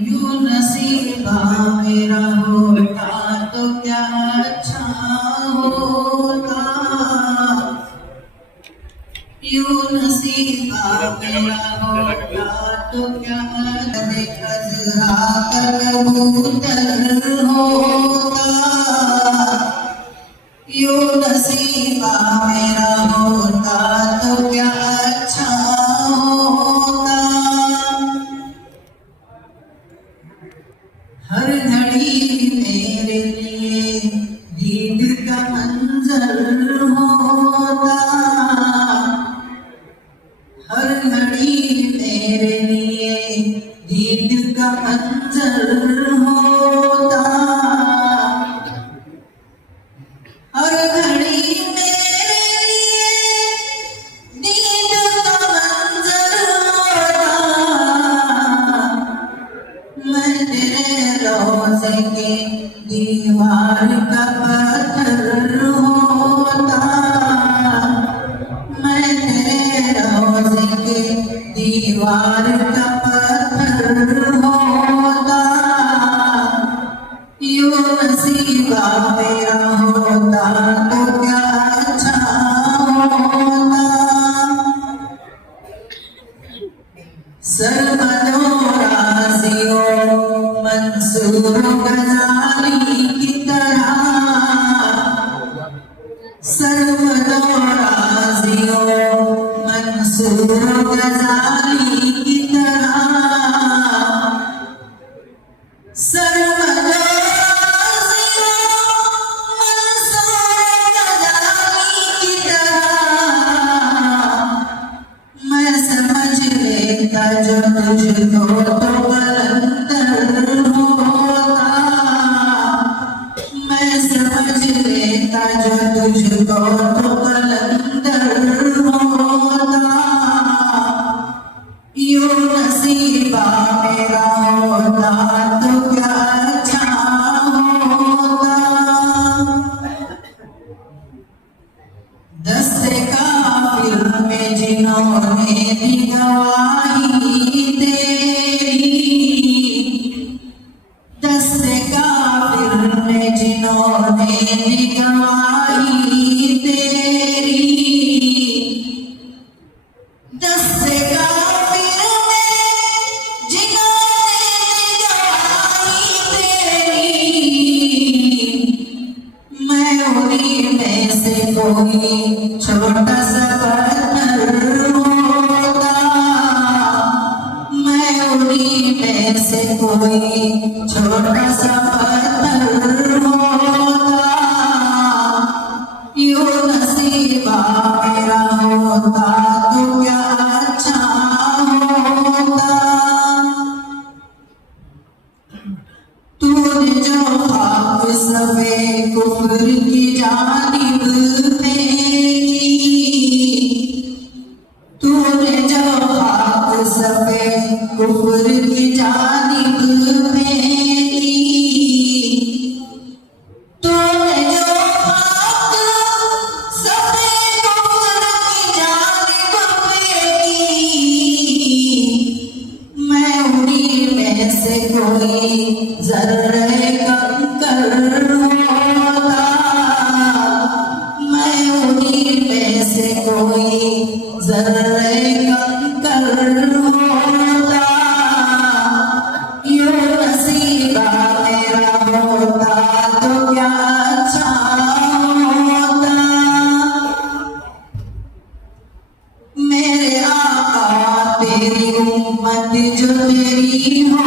यूं नसीबा मेरा होता तो क्या अच्छा होता, यूं नसीबा मेरा होता तो क्या खजरा कबूतर होता, यूं नसीबा मेरा होता तो क्या अच्छा होता। हर घड़ी मेरे लिए दीद का मंजर होता, हर घड़ी मेरे लिए दीद का मंजर होता, हर घड़ी मेरे लिए दीद का मंजर होता। मैं तेरे रोज़े के दीवार का पत्थर होता, मैं तेरे रोज़े के दीवार का पत्थर होता, यूं नसीबा मेरा होता तो क्या अच्छा होता। सरमदोराज़ियों मंसूर गज़ाली की तरह, सरमदोराज़ियों मंसूर गज़ाली की तरह, सरमदोराज़ियों मंसूर गज़ाली की तरह। मैं समझ लेता जो तुझको तो कलंदर होता, मैं समझ लेता जो तुझको तो कलंदर होता, यूं नसीबा मेरा होता तो क्या अच्छा होता। दस्ते काफिर में जिन्होंने दी गवाही तेरी, दस्ते काफिर में जिन्होंने दी गवाही तेरी, दस्ते काफिर में जिन्होंने दी गवाही तेरी। मैं उन्हीं में से कोई छोटा सा पत्थर होता, मैं उन्हीं में से कोई छोटा सा पत्थर होता, यूं नसीबा मेरा होता तो क्या अच्छा होता। तूने जो खाक सफे कुफ्र की जानिब फेंकी, तूने जो खाक सफे कुफ्र की जानिब फेंकी, तूने जो खाक सफे कुफ्र की जानिब फेंकी। मैं उन्हीं में से कोई ज़र्रे कंकर होता, मैं उन्हीं में से कोई ज़र्रे कंकर होता, यूं नसीबा मेरा होता तो क्या अच्छा होता। मेरे आका तेरी उम्मत जो तेरी हो